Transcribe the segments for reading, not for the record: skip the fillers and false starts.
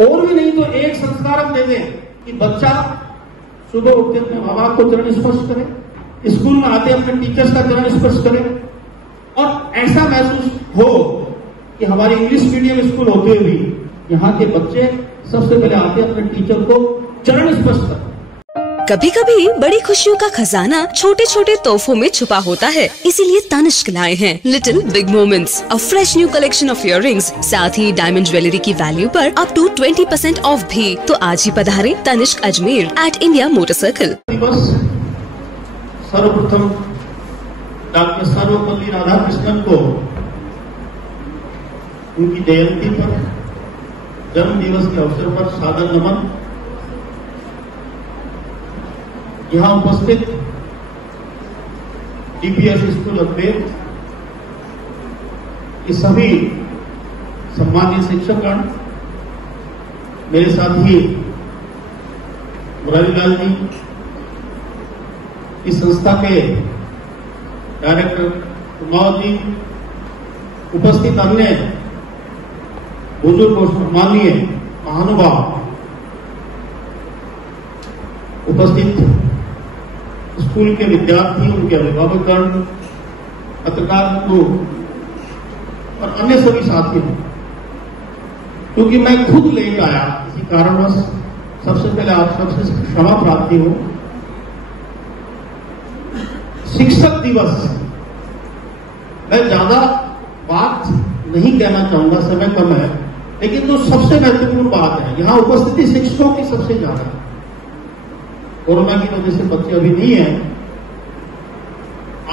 और भी नहीं तो एक संस्कार हम दे दें कि बच्चा सुबह उठते अपने माँ बाप को चरण स्पर्श करे, स्कूल में आते अपने टीचर्स का चरण स्पर्श करे, और ऐसा महसूस हो कि हमारी इंग्लिश मीडियम स्कूल होते हुए यहाँ के बच्चे सबसे पहले आते अपने टीचर को चरण स्पर्श करते। कभी कभी बड़ी खुशियों का खजाना छोटे छोटे तोहफों में छुपा होता है, इसीलिए तनिष्क लाए हैं little big moments, a fresh new collection of earrings, साथ ही डायमंड ज्वेलरी की वैल्यू पर अप टू 20% ऑफ भी। तो आज ही पधारें Tanishq Ajmer at India motor circle. दिवस सर्वप्रथम डॉक्टर सर्वपल्ली राधाकृष्णन को उनकी जयंती पर, जन्म दिवस के अवसर पर सादर नमन। यहाँ उपस्थित डीपीएस स्कूल अजमेर के सभी सम्मानीय शिक्षकगण, मेरे साथी मुरारीलाल जी, इस संस्था के डायरेक्टर कुमार जी, उपस्थित अन्य बुजुर्ग और सम्मानीय महानुभाव, उपस्थित स्कूल के विद्यार्थी, उनके अभिभावकगण, पत्रकार और अन्य सभी साथी, क्योंकि मैं खुद लेकर आया इसी कारणवश सबसे पहले आप सबसे क्षमा प्रार्थी हूं। शिक्षक दिवस, मैं ज्यादा बात नहीं कहना चाहूंगा, समय कम है, लेकिन जो सबसे महत्वपूर्ण बात है, यहाँ उपस्थिति शिक्षकों की सबसे ज्यादा है। कोरोना की वजह से बच्चे अभी नहीं है।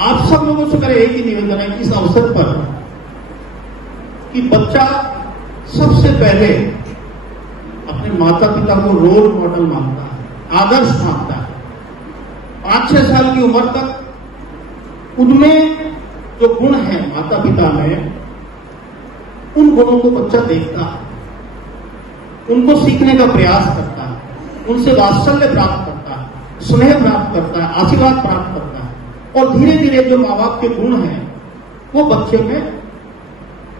आप सब लोगों से मेरा एक ही निवेदन है इस अवसर पर कि बच्चा सबसे पहले अपने माता पिता को रोल मॉडल मानता है, आदर्श मानता है। 5-6 साल की उम्र तक उनमें जो गुण है माता पिता में, उन गुणों को बच्चा देखता है, उनको सीखने का प्रयास करता है, उनसे वात्सल्य प्राप्त करता है, स्नेह प्राप्त करता है, आशीर्वाद प्राप्त करता है, और धीरे धीरे जो माँ बाप के गुण हैं वो बच्चे में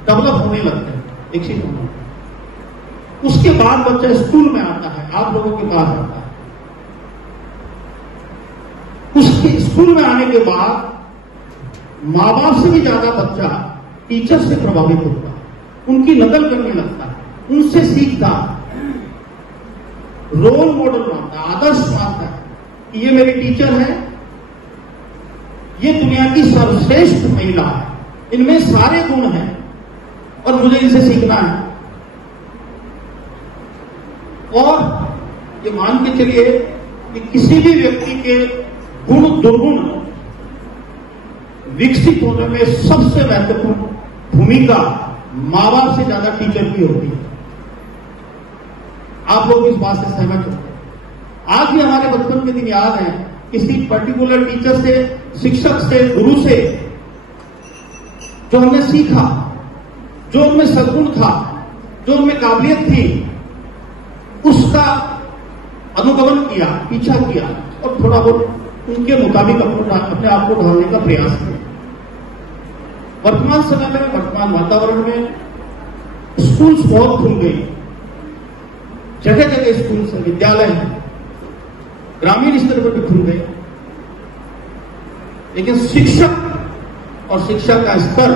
डेवलप होने लगते हैं, विकसित होने लगते हैं। उसके बाद बच्चा स्कूल में आता है, आप लोगों के पास आता है। उसके स्कूल में आने के बाद माँ बाप से भी ज्यादा बच्चा टीचर से प्रभावित होता है, उनकी नकल करने लगता है, उनसे सीखता है, रोल मॉडल मानता है, आदर्श मानता है कि ये मेरे टीचर है, ये दुनिया की सर्वश्रेष्ठ महिला है, इनमें सारे गुण हैं और मुझे इनसे सीखना है। और ये मान के चलिए कि किसी भी व्यक्ति के गुण दुर्गुण विकसित होने में सबसे महत्वपूर्ण भूमिका माँ बाप से ज्यादा टीचर की होती है। आप लोग इस बात से सहमत होते हैं। आज भी हमारे बचपन के दिन याद है, किसी पर्टिकुलर टीचर से, शिक्षक से, गुरु से जो हमने सीखा, जो उनमें सद्गुण था, जो उनमें काबिलियत थी, उसका अनुगमन किया, पीछा किया और थोड़ा बहुत उनके मुताबिक अपने आप को ढालने का प्रयास किया। वर्तमान समय में, वर्तमान वातावरण में स्कूल्स बहुत खुल गई, जगह जगह स्कूल से विद्यालय हैं, ग्रामीण स्तर पर भी खुल गए, लेकिन शिक्षक और शिक्षा का स्तर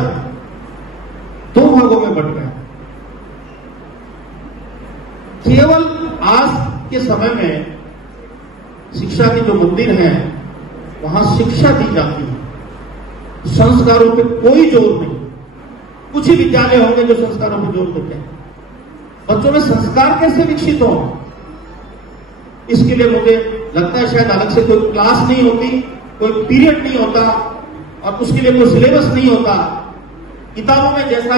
2 भागों में बंट गया। केवल आज के समय में शिक्षा के जो मंदिर हैं वहां शिक्षा दी जाती है, संस्कारों पे कोई जोर नहीं। कुछ ही विद्यालय होंगे जो संस्कारों पर जोर देते हैं। बच्चों में संस्कार कैसे विकसित हो, इसके लिए मुझे लगता है शायद अलग से कोई क्लास नहीं होती, कोई पीरियड नहीं होता और उसके लिए कोई सिलेबस नहीं होता। किताबों में जैसा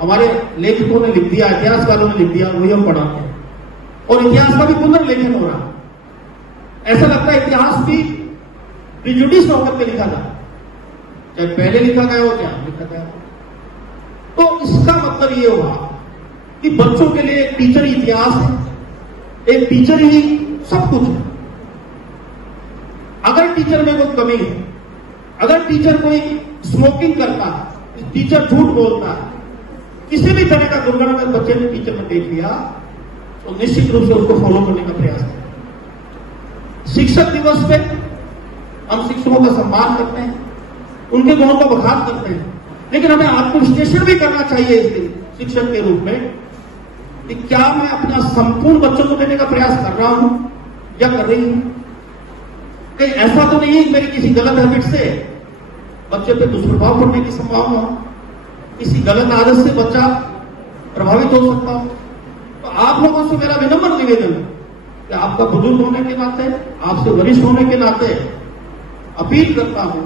हमारे लेखकों ने लिख दिया, इतिहासकारों ने लिख दिया, वही हम पढ़ाते हैं और इतिहास का भी पुनर्लेखन हो रहा है। ऐसा लगता है इतिहास भी प्रिजुडिस होकर के लिखा था, चाहे पहले लिखा गया हो क्या लिखा गया। तो इसका मतलब ये हुआ कि बच्चों के लिए एक टीचर इतिहास है, एक टीचर ही सब कुछ है। अगर टीचर में कोई कमी है, अगर टीचर कोई स्मोकिंग करता है, टीचर झूठ बोलता है, किसी भी तरह का दुर्घटना बच्चे ने टीचर ने देख लिया, तो निश्चित रूप से उसको फॉलो करने का प्रयास करें। शिक्षक दिवस पे हम शिक्षकों का सम्मान करते हैं, उनके गुणों का बखान करते हैं, लेकिन हमें आत्मविश्लेषण भी करना चाहिए इस दिन शिक्षक के रूप में कि क्या मैं अपना संपूर्ण बच्चों को देने का प्रयास कर रहा हूं या कर रही हूं। कहीं ऐसा तो नहीं है मेरी किसी गलत हैबिट से बच्चे पे दुष्प्रभाव पड़ने की संभावना हो, किसी गलत आदत से बच्चा प्रभावित हो सकता हो। तो आप लोगों से मेरा विनम्र निवेदन है कि आपका बुजुर्ग होने के नाते, आपसे वरिष्ठ होने के नाते अपील करता हूं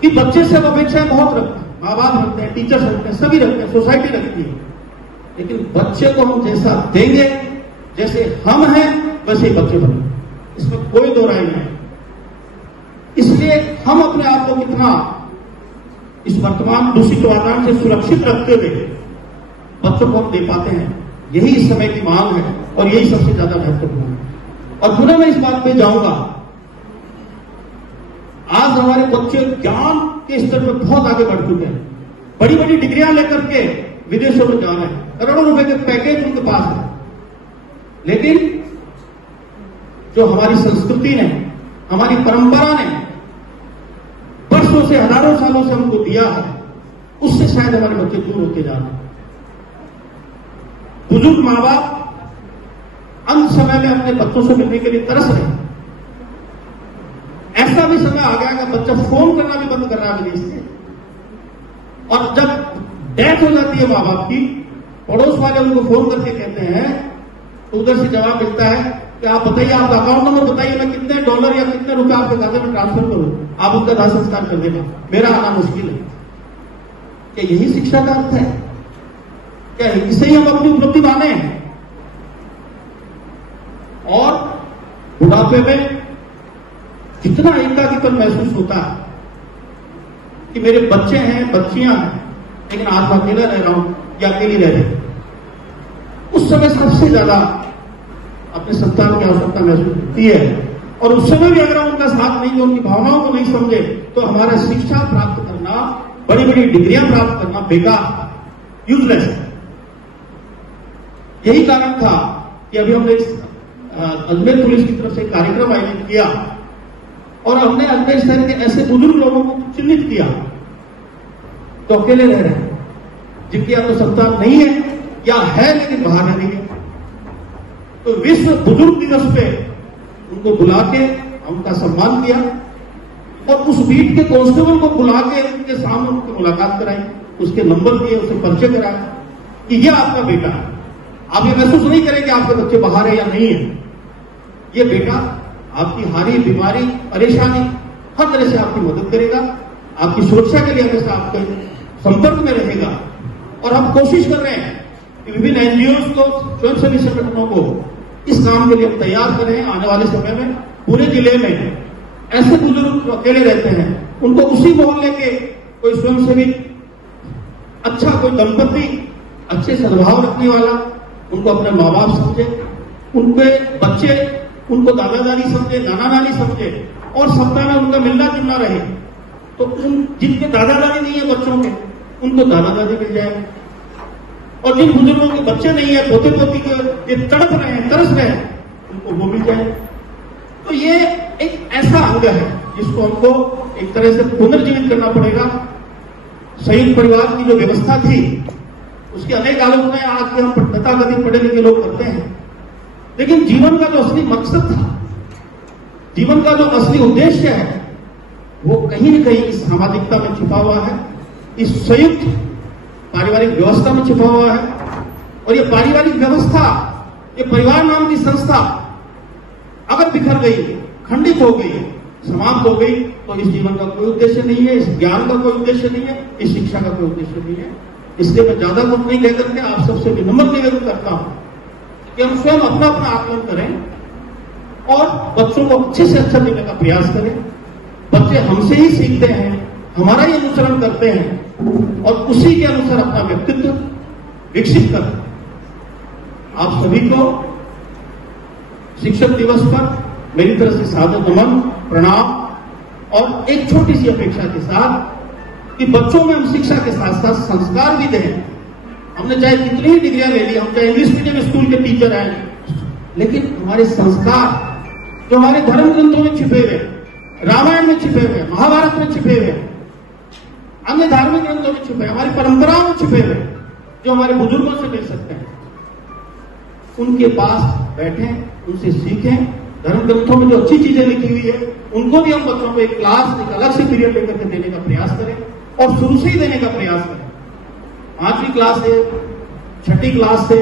कि बच्चे से अपेक्षाएं बहुत रखते हैं, माँ बाप रखते हैं, टीचर्स रखते हैं, सभी रखते हैं, सोसाइटी रखती है, लेकिन बच्चे को हम जैसा देंगे, जैसे हम हैं वैसे ही बच्चे बने, इसमें कोई दो राय नहीं। इसलिए हम अपने आप को कितना इस वर्तमान दूषित वातावरण से सुरक्षित रखते हुए बच्चों को हम दे पाते हैं, यही इस समय की मांग है और यही सबसे ज्यादा महत्वपूर्ण है। और पुनः मैं इस बात पे जाऊंगा, आज हमारे बच्चे ज्ञान के स्तर पर बहुत आगे बढ़ चुके हैं, बड़ी बड़ी डिग्रियां लेकर के विदेशों में जा रहे हैं, करोड़ों रुपए के पैकेज उनके पास है, लेकिन जो हमारी संस्कृति ने, हमारी परंपरा ने वर्षों से, हजारों सालों से हमको दिया है, उससे शायद हमारे बच्चे दूर होते जा रहे हैं। बुजुर्ग माँ बाप अंत समय में अपने बच्चों से मिलने के लिए तरस रहे हैं। ऐसा भी समय आ गया कि बच्चा फोन करना भी बंद कर रहा है विदेश से, और जब डेथ हो जाती है माँ बाप की, पड़ोस वाले उनको फोन करके कहते हैं तो उधर से जवाब मिलता है कि आप बताइए, आपका अकाउंट नंबर बताइए, मैं कितने डॉलर या कितने रुपए आपके खाते में ट्रांसफर करूं, आप उसका दाह संस्कार कर देना, मेरा आना मुश्किल है। क्या यही शिक्षा का अर्थ है? क्या इसे ही हम अपनी उपलब्धि माने हैं? और बुढ़ापे में कितना एकाकीपन महसूस होता है कि मेरे बच्चे हैं, बच्चियां हैं, लेकिन आज मैं अकेला रह रहा हूं या अकेली रह रही। उस समय सबसे ज्यादा अपने संतान की आवश्यकता महसूस होती है, और उस समय भी अगर हम उनका साथ नहीं दे, उनकी भावनाओं को नहीं समझे, तो हमारा शिक्षा प्राप्त करना, बड़ी बड़ी डिग्रियां प्राप्त करना बेकार, यूजलेस है। यही कारण था कि अभी हमने अजमेर पुलिस की तरफ से कार्यक्रम आयोजित किया और हमने अजमेर शहर के ऐसे बुजुर्ग लोगों को चिन्हित किया तो अकेले रह रहे हैं, जिनकी या तो संतान नहीं है या है लेकिन बाहर रह रही है। तो विश्व बुजुर्ग दिवस पे उनको बुला के उनका सम्मान किया और उस बीट के कांस्टेबल को बुला के उनके सामने उनकी मुलाकात कराई, उसके नंबर दिए, उसे परिचय कराया कि यह आपका बेटा है। आप ये महसूस नहीं करें कि आपके बच्चे बाहर है या नहीं है, ये बेटा आपकी हानि, बीमारी, परेशानी हर तरह से आपकी मदद करेगा, आपकी सुरक्षा के लिए हमेशा आपके संपर्क में रहेगा। और हम कोशिश कर रहे हैं कि विभिन्न एनजीओ को, स्वयंसेवी संगठनों को इस काम के लिए हम तैयार करें। आने वाले समय में पूरे जिले में ऐसे बुजुर्ग जो अकेले रहते हैं, उनको उसी मोहल्ले के कोई स्वयंसेवी, अच्छा कोई दंपति, अच्छे सद्भाव रखने वाला, उनको अपने माँ बाप समझे, उनके बच्चे उनको दादा दादी समझे, नाना नानी समझे, और सप्ताह में उनका मिलना जुलना रहे। तो उन जिनके दादा दादी नहीं है बच्चों के, उनको दादा दादी मिल जाए, और जिन बुजुर्गों के बच्चे नहीं है, पोते पोती के तड़प रहे हैं, तरस रहे हैं, उनको वो मिल जाए। तो ये एक ऐसा अंग है जिसको हमको एक तरह से पुनर्जीवित करना पड़ेगा। संयुक्त परिवार की जो व्यवस्था थी उसकी अनेक आलोचनाएं आज के हम तथाकथित पढ़े लिखे लोग करते हैं, लेकिन जीवन का जो असली मकसद था, जीवन का जो असली उद्देश्य है, वो कहीं न कहीं इस सामाजिकता में छिपा हुआ है, इस संयुक्त पारिवारिक व्यवस्था में छिपा हुआ है। और ये पारिवारिक व्यवस्था, ये परिवार नाम की संस्था अगर बिखर गई, खंडित हो गई, समाप्त हो गई, तो इस जीवन का कोई उद्देश्य नहीं है, इस ज्ञान का कोई उद्देश्य नहीं है, इस शिक्षा का कोई उद्देश्य नहीं है। इसलिए मैं ज्यादा कुछ नहीं कहकर के आप सबसे विनम्र निवेदन करता हूं कि हम स्वयं अपना अपना आकलन करें और बच्चों को अच्छे से अच्छा देने का प्रयास करें। बच्चे हमसे ही सीखते हैं, हमारा ही अनुसरण करते हैं, और उसी के अनुसार अपना व्यक्तित्व विकसित करें। आप सभी को शिक्षक दिवस पर मेरी तरफ से सादर नमन, प्रणाम, और एक छोटी सी अपेक्षा के साथ कि बच्चों में हम शिक्षा के साथ साथ संस्कार भी दें, हमने चाहे कितनी ही डिग्रियां ले ली, हम चाहे इंग्लिश मीडियम स्कूल के टीचर हैं, लेकिन हमारे संस्कार जो हमारे धर्म ग्रंथों में छिपे हुए, रामायण में छिपे हुए, महाभारत में छिपे हुए, अन्य धार्मिक ग्रंथों में छिपे, हमारी परंपराओं में छिपे हुए, जो हमारे बुजुर्गों से मिल सकते हैं, उनके पास बैठें, उनसे सीखें। धर्म ग्रंथों में जो अच्छी चीजें लिखी हुई है उनको भी हम बच्चों को एक क्लास, एक अलग से पीरियड लेकर के देने का प्रयास करें और शुरू से ही देने का प्रयास करें। 5वीं क्लास से, 6ठी क्लास से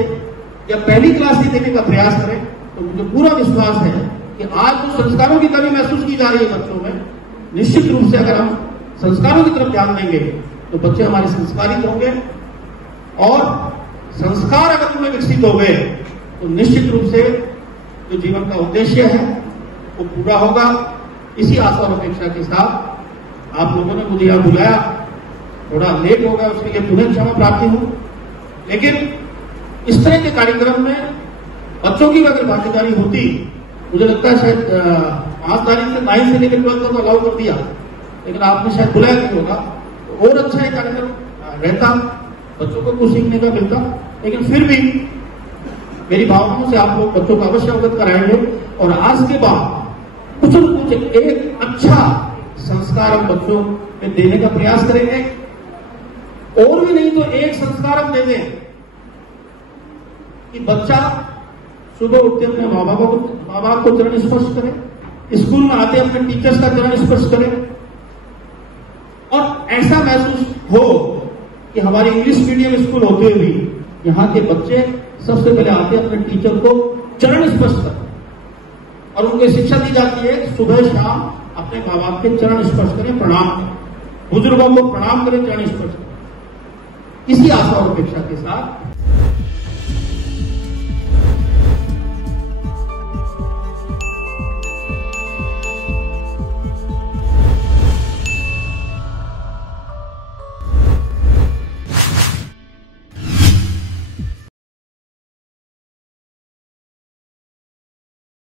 या पहली क्लास से देने का प्रयास करें तो मुझे पूरा विश्वास है कि आज जो संस्कारों की कमी महसूस की जा रही है बच्चों में, निश्चित रूप से अगर हम संस्कारों की तरफ ध्यान देंगे तो बच्चे हमारे संस्कारित होंगे और संस्कार अगर उनमें विकसित हो गए तो निश्चित रूप से जो जीवन का उद्देश्य है वो पूरा होगा। इसी आशा और अपेक्षा के साथ आप लोगों ने मुझे यहां बुलाया, थोड़ा लेट हो गया, उसके लिए पुनः क्षमा प्रार्थी हूं, लेकिन इस तरह के कार्यक्रम में बच्चों की अगर भागीदारी होती, मुझे लगता है शायद 5 तारीख से 9 से लेकर 12 तक अलाउ कर दिया, लेकिन आपने शायद बुलाया नहीं होगा, तो और अच्छा एक कार्यक्रम रहता, बच्चों को कुछ सीखने का मिलता। लेकिन फिर भी मेरी भावनाओं से आप लोग बच्चों को अवश्य अवगत कराएंगे और आज के बाद कुछ न कुछ एक अच्छा संस्कार हम बच्चों में देने का प्रयास करेंगे, और भी नहीं तो एक संस्कार हम दे दें कि बच्चा सुबह उठते अपने माँ बाप को चरण स्पर्श करे, स्कूल में आते अपने टीचर्स का चरण स्पर्श करे और ऐसा महसूस हो कि हमारे इंग्लिश मीडियम स्कूल होते हुए भी यहाँ के बच्चे सबसे पहले आते अपने टीचर को चरण स्पर्श करते और उनको शिक्षा दी जाती है सुबह शाम अपने माँ बाप के चरण स्पर्श करें, प्रणाम करें, बुजुर्गों को प्रणाम करें, चरण स्पर्श करें। इसी आशा और अपेक्षा के साथ